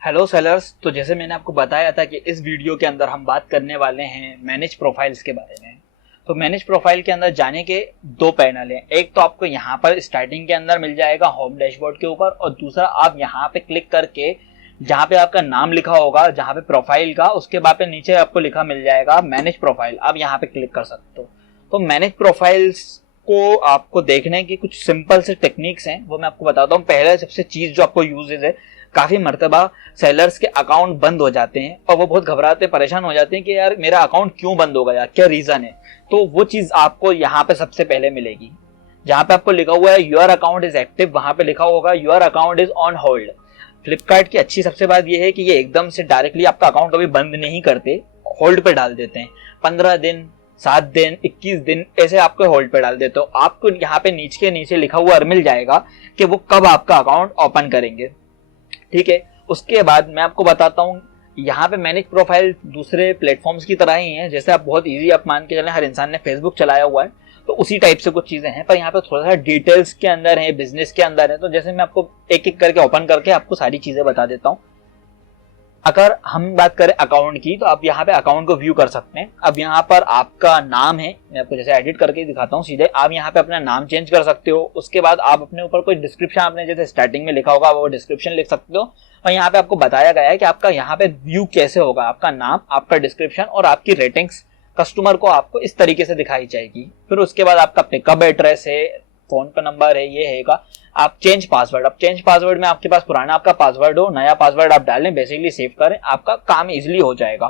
Hello sellers. तो जैसे मैंने आपको बताया था कि इस वीडियो के अंदर हम बात करने वाले हैं मैनेज प्रोफाइल्स के बारे में। तो मैनेज प्रोफाइल के अंदर जाने के दो पैनल हैं। एक तो आपको यहाँ पर स्टार्टिंग के अंदर मिल जाएगा होम डैशबोर्ड के ऊपर, और दूसरा आप यहाँ पे क्लिक करके जहाँ पे आपका नाम लिखा होगा, जहाँ पे प्रोफाइल का, उसके बाद पे नीचे आपको लिखा मिल जाएगा मैनेज प्रोफाइल। आप यहाँ पे क्लिक कर सकते हो। तो मैनेज प्रोफाइल्स को आपको देखने की कुछ सिंपल से टेक्निक्स हैं, वो मैं आपको बताता हूँ। पहले सबसे चीज जो आपको यूजेज है, काफी मर्तबा सेलर्स के अकाउंट बंद हो जाते हैं और वो बहुत घबराते परेशान हो जाते हैं कि यार मेरा अकाउंट क्यों बंद हो गया, क्या रीजन है। तो वो चीज आपको यहाँ पे सबसे पहले मिलेगी, जहां पे आपको लिखा हुआ है योर अकाउंट इज एक्टिव, वहां पे लिखा होगा your account is on hold. Flipkart की अच्छी सबसे बात यह है कि ये एकदम से डायरेक्टली आपका अकाउंट कभी बंद नहीं करते, होल्ड पे डाल देते हैं। 15 दिन, 7 दिन, 21 दिन ऐसे आपको होल्ड पे डाल देते हो। आपको यहाँ पे नीचे के नीचे लिखा हुआ मिल जाएगा कि वो कब आपका अकाउंट ओपन करेंगे। ठीक है, उसके बाद मैं आपको बताता हूँ। यहाँ पे मैनेज प्रोफाइल दूसरे प्लेटफॉर्म्स की तरह ही है। जैसे आप बहुत इजी आप मान के चलें, हर इंसान ने फेसबुक चलाया हुआ है, तो उसी टाइप से कुछ चीजें हैं, पर यहाँ पे थोड़ा सा डिटेल्स के अंदर है, बिजनेस के अंदर है। तो जैसे मैं आपको एक एक करके ओपन करके आपको सारी चीजें बता देता हूँ। अगर हम बात करें अकाउंट की, तो आप यहाँ पे अकाउंट को व्यू कर सकते हैं। अब यहाँ पर आपका नाम है, मैं आपको जैसे एडिट करके दिखाता हूँ सीधे। आप यहाँ पे अपना नाम चेंज कर सकते हो। उसके बाद आप अपने ऊपर कोई डिस्क्रिप्शन, आपने जैसे स्टार्टिंग में लिखा होगा वो डिस्क्रिप्शन लिख सकते हो। और यहाँ पे आपको बताया गया है कि आपका यहाँ पे व्यू कैसे होगा। आपका नाम, आपका डिस्क्रिप्शन और आपकी रेटिंग्स कस्टमर को आपको इस तरीके से दिखाई जाएगी। फिर उसके बाद आपका पिकअप एड्रेस है, फोन पे नंबर है, ये हैगा। आप चेंज पासवर्ड, अब चेंज पासवर्ड में आपके पास पुराना आपका पासवर्ड हो, नया पासवर्ड आप डालें, बेसिकली सेव करें, आपका काम इजीली हो जाएगा।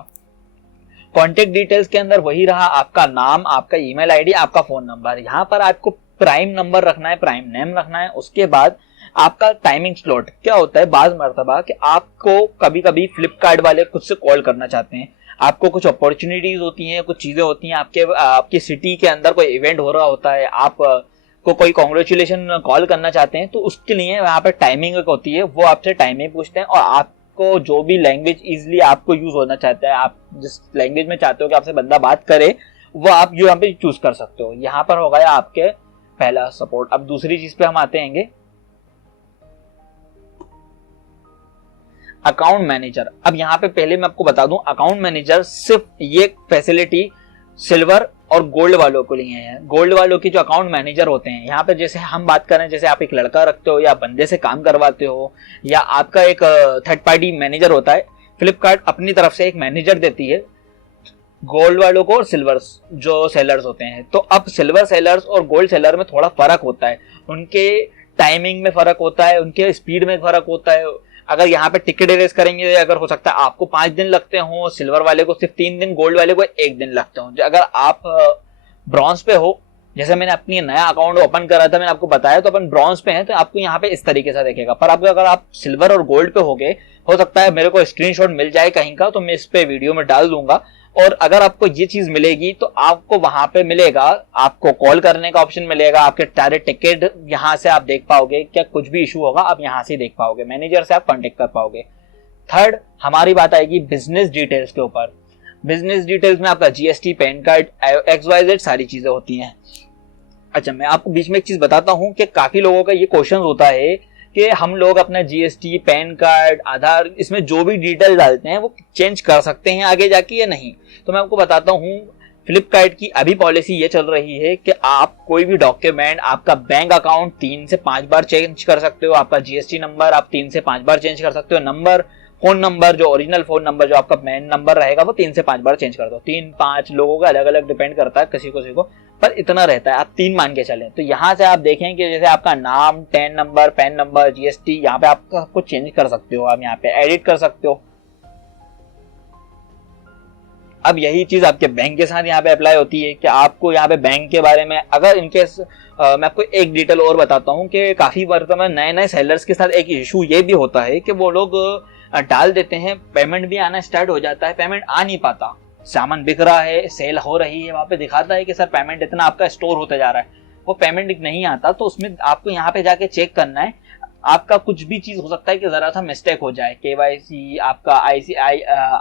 कॉन्टेक्ट डिटेल्स के अंदर वही रहा, आपका नाम, आपका ईमेल आईडी, आपका फोन नंबर। यहाँ पर आपको प्राइम नंबर रखना है, प्राइम नेम रखना है। उसके बाद आपका टाइमिंग स्लॉट क्या होता है, बाज मर्तबा कि आपको कभी कभी फ्लिपकार्ट वाले खुद से कॉल करना चाहते हैं, आपको कुछ अपॉर्चुनिटीज होती हैं, कुछ चीजें होती हैं, आपकी सिटी के अंदर कोई इवेंट हो रहा होता है, आप को कोई कॉन्ग्रेचुलेशन कॉल करना चाहते हैं, तो उसके लिए वहां पर टाइमिंग होती है, वो आपसे टाइमिंग पूछते हैं। और आपको जो भी लैंग्वेज इजिली आपको यूज होना चाहता है, आप जिस लैंग्वेज में चाहते हो कि आपसे बंदा बात करे, वो आप यहाँ पे चूज कर सकते हो। यहाँ पर हो गया आपके पहला सपोर्ट। अब दूसरी चीज पे हम आते हैं, अकाउंट मैनेजर। अब यहाँ पे पहले मैं आपको बता दूं, अकाउंट मैनेजर सिर्फ ये फैसिलिटी सिल्वर और गोल्ड वालों को लिए हैं। गोल्ड वालों की जो अकाउंट मैनेजर होते हैं, यहाँ पे जैसे हम बात करें, जैसे आप एक लड़का रखते हो या बंदे से काम करवाते हो, या आपका एक थर्ड पार्टी मैनेजर होता है, फ्लिपकार्ट अपनी तरफ से एक मैनेजर देती है गोल्ड वालों को और सिल्वर जो सेलर्स होते हैं। तो अब सिल्वर सेलर्स और गोल्ड सेलर में थोड़ा फर्क होता है, उनके टाइमिंग में फर्क होता है, उनके स्पीड में फर्क होता है। अगर यहाँ पे टिकट इरेज करेंगे, अगर हो सकता है आपको 5 दिन लगते हो, सिल्वर वाले को सिर्फ 3 दिन, गोल्ड वाले को 1 दिन लगते हो। अगर आप ब्रॉन्ज पे हो, जैसे मैंने अपनी नया अकाउंट ओपन करा था, मैंने आपको बताया, तो अपन ब्रॉन्ज पे हैं, तो आपको यहाँ पे इस तरीके से देखेगा। पर आपको अगर आप सिल्वर और गोल्ड पे होगे, हो सकता है मेरे को स्क्रीनशॉट मिल जाए कहीं का, तो मैं इस पे वीडियो में डाल दूंगा। और अगर आपको ये चीज मिलेगी, तो आपको वहां पे मिलेगा, आपको कॉल करने का ऑप्शन मिलेगा, आपके डायरेक्ट टिकट यहाँ से आप देख पाओगे, क्या कुछ भी इशू होगा आप यहाँ से देख पाओगे, मैनेजर से आप कांटेक्ट कर पाओगे। थर्ड हमारी बात आएगी बिजनेस डिटेल्स के ऊपर। बिजनेस डिटेल्स में आपका जीएसटी, पैन कार्ड, XYZ सारी चीजें होती हैं। अच्छा, मैं आपको बीच में एक चीज बताता हूँ कि काफी लोगों का ये क्वेश्चन होता है कि हम लोग अपना जीएसटी, पैन कार्ड, आधार, इसमें जो भी डिटेल डालते हैं वो चेंज कर सकते हैं आगे जाके या नहीं। तो मैं आपको बताता हूँ, फ्लिपकार्ट की अभी पॉलिसी ये चल रही है कि आप कोई भी डॉक्यूमेंट, आपका बैंक अकाउंट 3 से 5 बार चेंज कर सकते हो, आपका जीएसटी नंबर आप 3 से 5 बार चेंज कर सकते हो, नंबर, फोन नंबर, जो ओरिजिनल फोन नंबर जो आपका मेन नंबर रहेगा वो 3 से 5 बार चेंज कर दो। 3-5 लोगों का अलग अलग डिपेंड करता है, किसी को, पर इतना रहता है, आप 3 मान के चलें। तो यहाँ से आप देखें कि जैसे आपका नाम, tan number, pan number, GST, यहाँ पे आपका कुछ चेंज कर सकते हो, आप यहाँ पे एडिट कर सकते हो। अब यही चीज आपके बैंक के साथ यहाँ पे अप्लाई होती है कि आपको यहाँ पे बैंक के बारे में, अगर इनकेस मैं आपको एक डिटेल और बताता हूँ कि काफी बार तो मैं नए सेलर्स के साथ एक इशू ये भी होता है कि वो लोग डाल देते हैं, पेमेंट भी आना स्टार्ट हो जाता है, पेमेंट आ नहीं पाता, सामान बिक रहा है, सेल हो रही है, वहां पे दिखाता है कि सर पेमेंट इतना आपका स्टोर होते जा रहा है, वो पेमेंट नहीं आता। तो उसमें आपको यहाँ पे जाके चेक करना है, आपका कुछ भी चीज हो सकता है कि जरा सा मिस्टेक हो जाए, केवाईसी, आपका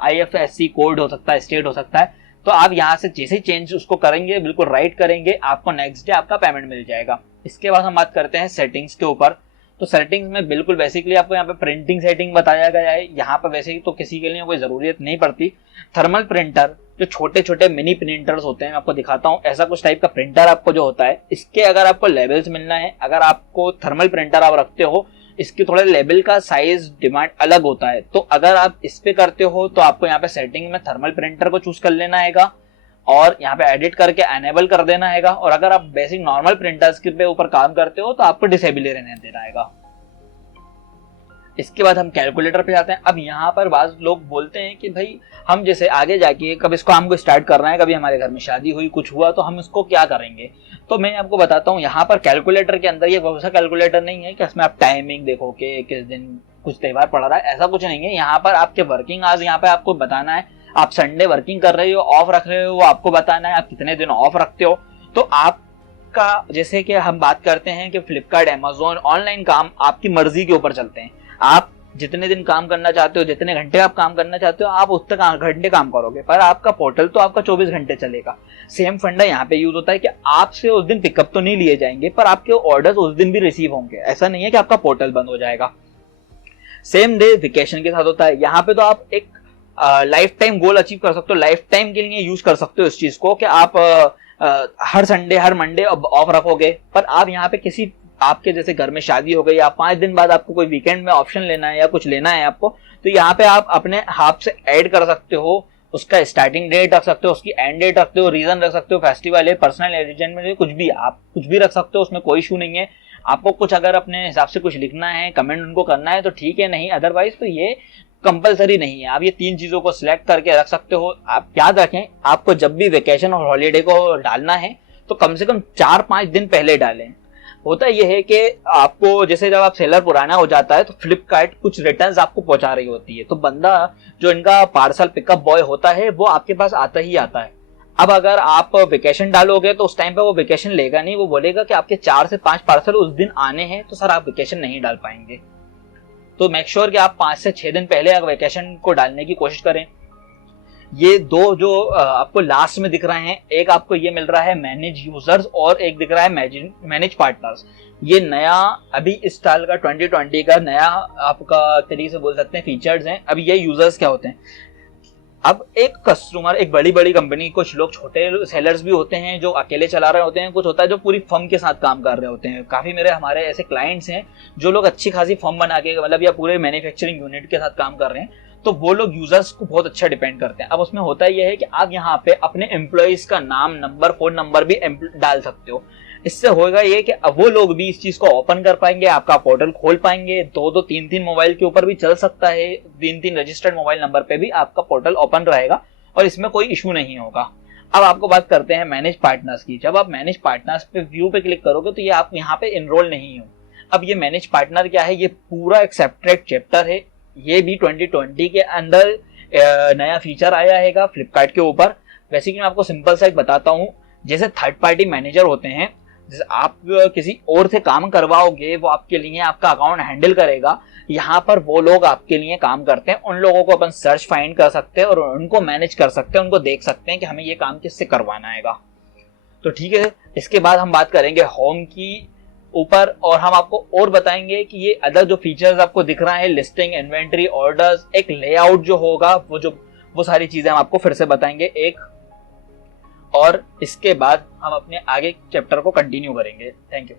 IFSC कोड हो सकता है, स्टेट हो सकता है, तो आप यहाँ से जैसे ही चेंज उसको करेंगे, बिल्कुल राइट करेंगे, आपको नेक्स्ट डे आपका पेमेंट मिल जाएगा। इसके बाद हम बात करते हैं सेटिंग्स के ऊपर। तो सेटिंग्स में बिल्कुल बेसिकली आपको यहाँ पे प्रिंटिंग सेटिंग बताया गया है। यहाँ पर वैसे ही तो किसी के लिए कोई जरूरत नहीं पड़ती। थर्मल प्रिंटर, जो छोटे छोटे मिनी प्रिंटर्स होते हैं, मैं आपको दिखाता हूँ ऐसा कुछ टाइप का प्रिंटर आपको जो होता है, इसके अगर आपको लेवल्स मिलना है, अगर आपको थर्मल प्रिंटर आप रखते हो, इसके थोड़े लेवल का साइज डिमांड अलग होता है, तो अगर आप इस पे करते हो तो आपको यहाँ पे सेटिंग में थर्मल प्रिंटर को चूज कर लेना है और यहाँ पे एडिट करके एनेबल कर देना है। और अगर आप बेसिक नॉर्मल प्रिंटर्स के ऊपर काम करते हो तो आपको डिसेबल रहने देना है। इसके बाद हम कैलकुलेटर पे जाते हैं। अब यहाँ पर बाज लोग बोलते हैं कि भाई हम जैसे आगे जाके कब इसको हमको स्टार्ट करना है, कभी हमारे घर में शादी हुई, कुछ हुआ, तो हम इसको क्या करेंगे। तो मैं आपको बताता हूँ, यहाँ पर कैलकुलेटर के अंदर ये वैसा कैलकुलेटर नहीं है कि इसमें आप टाइमिंग देखो कि किस दिन कुछ त्योहार पड़ रहा है, ऐसा कुछ नहीं है। यहाँ पर आपके वर्किंग आवर्स यहाँ पे आपको बताना है। आप संडे वर्किंग कर रहे हो, ऑफ रख रहे हो, वो आपको बताना है। आप कितने दिन ऑफ रखते हो। तो आपका जैसे कि हम बात करते हैं कि फ्लिपकार्ट, अमेजोन, ऑनलाइन काम आपकी मर्जी के ऊपर चलते हैं। आप जितने दिन काम करना चाहते हो, जितने घंटे आप काम करना चाहते हो, आप उतने घंटे काम करोगे, पर आपका पोर्टल तो आपका 24 घंटे चलेगा। सेम फंडा यहाँ पे यूज होता है कि आपसे उस दिन पिकअप तो नहीं लिए जाएंगे, पर आपके ऑर्डर्स उस दिन भी रिसीव होंगे। ऐसा नहीं है कि आपका पोर्टल बंद हो जाएगा। सेम डे वेकेशन के साथ होता है। यहाँ पे तो आप एक लाइफ टाइम गोल अचीव कर सकते हो, लाइफ टाइम के लिए यूज कर सकते हो इस चीज को कि आप हर संडे, हर मंडे ऑफ रखोगे। पर आप यहाँ पे किसी आपके जैसे घर में शादी हो गई या 5 दिन बाद आपको कोई वीकेंड में ऑप्शन लेना है या कुछ लेना है आपको, तो यहाँ पे आप अपने हाथ से ऐड कर सकते हो। उसका स्टार्टिंग डेट रख सकते हो, उसकी एंड डेट रखते हो, रीजन रख सकते हो, फेस्टिवल है, पर्सनल एजेंट में कुछ भी, आप कुछ भी रख सकते हो, उसमें कोई इशू नहीं है। आपको कुछ अगर अपने हिसाब से कुछ लिखना है, कमेंट उनको करना है तो ठीक है, नहीं अदरवाइज तो ये कंपलसरी नहीं है। आप ये 3 चीजों को सिलेक्ट करके रख सकते हो। आप याद रखें, आपको जब भी वेकेशन और हॉलीडे को डालना है तो कम से कम 4-5 दिन पहले डालें। होता यह है कि आपको जैसे जब आप सेलर पुराना हो जाता है तो फ्लिपकार्ट कुछ रिटर्न्स आपको पहुंचा रही होती है, तो बंदा जो इनका पार्सल पिकअप बॉय होता है वो आपके पास आता ही आता है। अब अगर आप वेकेशन डालोगे तो उस टाइम पे वो वेकेशन लेगा नहीं, वो बोलेगा कि आपके 4 से 5 पार्सल उस दिन आने हैं, तो सर आप वेकेशन नहीं डाल पाएंगे। तो मेक श्योर कि आप 5 से 6 दिन पहले वेकेशन को डालने की कोशिश करें। ये 2 जो आपको लास्ट में दिख रहे हैं, एक आपको ये मिल रहा है मैनेज यूजर्स और एक दिख रहा है मैनेज पार्टनर्स। ये नया अभी इस साल का 2020 का नया आपका तरीके से बोल सकते हैं फीचर्स हैं। अब ये यूजर्स क्या होते हैं, अब एक कस्टमर, एक बड़ी बड़ी कंपनी, कुछ लोग छोटे सेलर्स भी होते हैं जो अकेले चला रहे होते हैं, कुछ होता है जो पूरी फर्म के साथ काम कर रहे होते हैं। काफी हमारे ऐसे क्लाइंट्स हैं जो लोग अच्छी खासी फर्म बना के मतलब या पूरे मैन्युफैक्चरिंग यूनिट के साथ काम कर रहे हैं, तो वो लोग यूजर्स को बहुत अच्छा डिपेंड करते हैं। अब उसमें होता यह है कि आप यहाँ पे अपने एम्प्लॉइज का नाम, नंबर, फोन नंबर भी डाल सकते हो। इससे होगा ये कि अब वो लोग भी इस चीज को ओपन कर पाएंगे, आपका पोर्टल खोल पाएंगे। 2-2, 3-3 मोबाइल के ऊपर भी चल सकता है, 3-3 रजिस्टर्ड मोबाइल नंबर पे भी आपका पोर्टल ओपन रहेगा और इसमें कोई इशू नहीं होगा। अब आपको बात करते हैं मैनेज पार्टनर्स की। जब आप मैनेज पार्टनर्स पे व्यू पे क्लिक करोगे तो ये आप यहाँ पे इनरोल नहीं हो। अब ये मैनेज पार्टनर क्या है, ये पूरा एक सेपरेट चैप्टर है। ये भी 2020 के अंदर नया फीचर आया है फ्लिपकार्ट के ऊपर। वैसे कि मैं आपको सिंपल सा एक बताता हूँ, जैसे थर्ड पार्टी मैनेजर होते हैं, जैसे आप किसी और से काम करवाओगे, वो आपके लिए आपका अकाउंट हैंडल करेगा। यहाँ पर वो लोग आपके लिए काम करते हैं, उन लोगों को अपन सर्च फाइंड कर सकते हैं और उनको मैनेज कर सकते हैं, उनको देख सकते हैं कि हमें ये काम किससे करवाना है। तो ठीक है, इसके बाद हम बात करेंगे होम की ऊपर और हम आपको और बताएंगे कि ये अदर जो फीचर्स आपको दिख रहा है, लिस्टिंग, इन्वेंटरी, ऑर्डर्स, एक लेआउट जो होगा, वो सारी चीजें हम आपको फिर से बताएंगे एक, और इसके बाद हम अपने आगे चैप्टर को कंटिन्यू करेंगे। Thank you.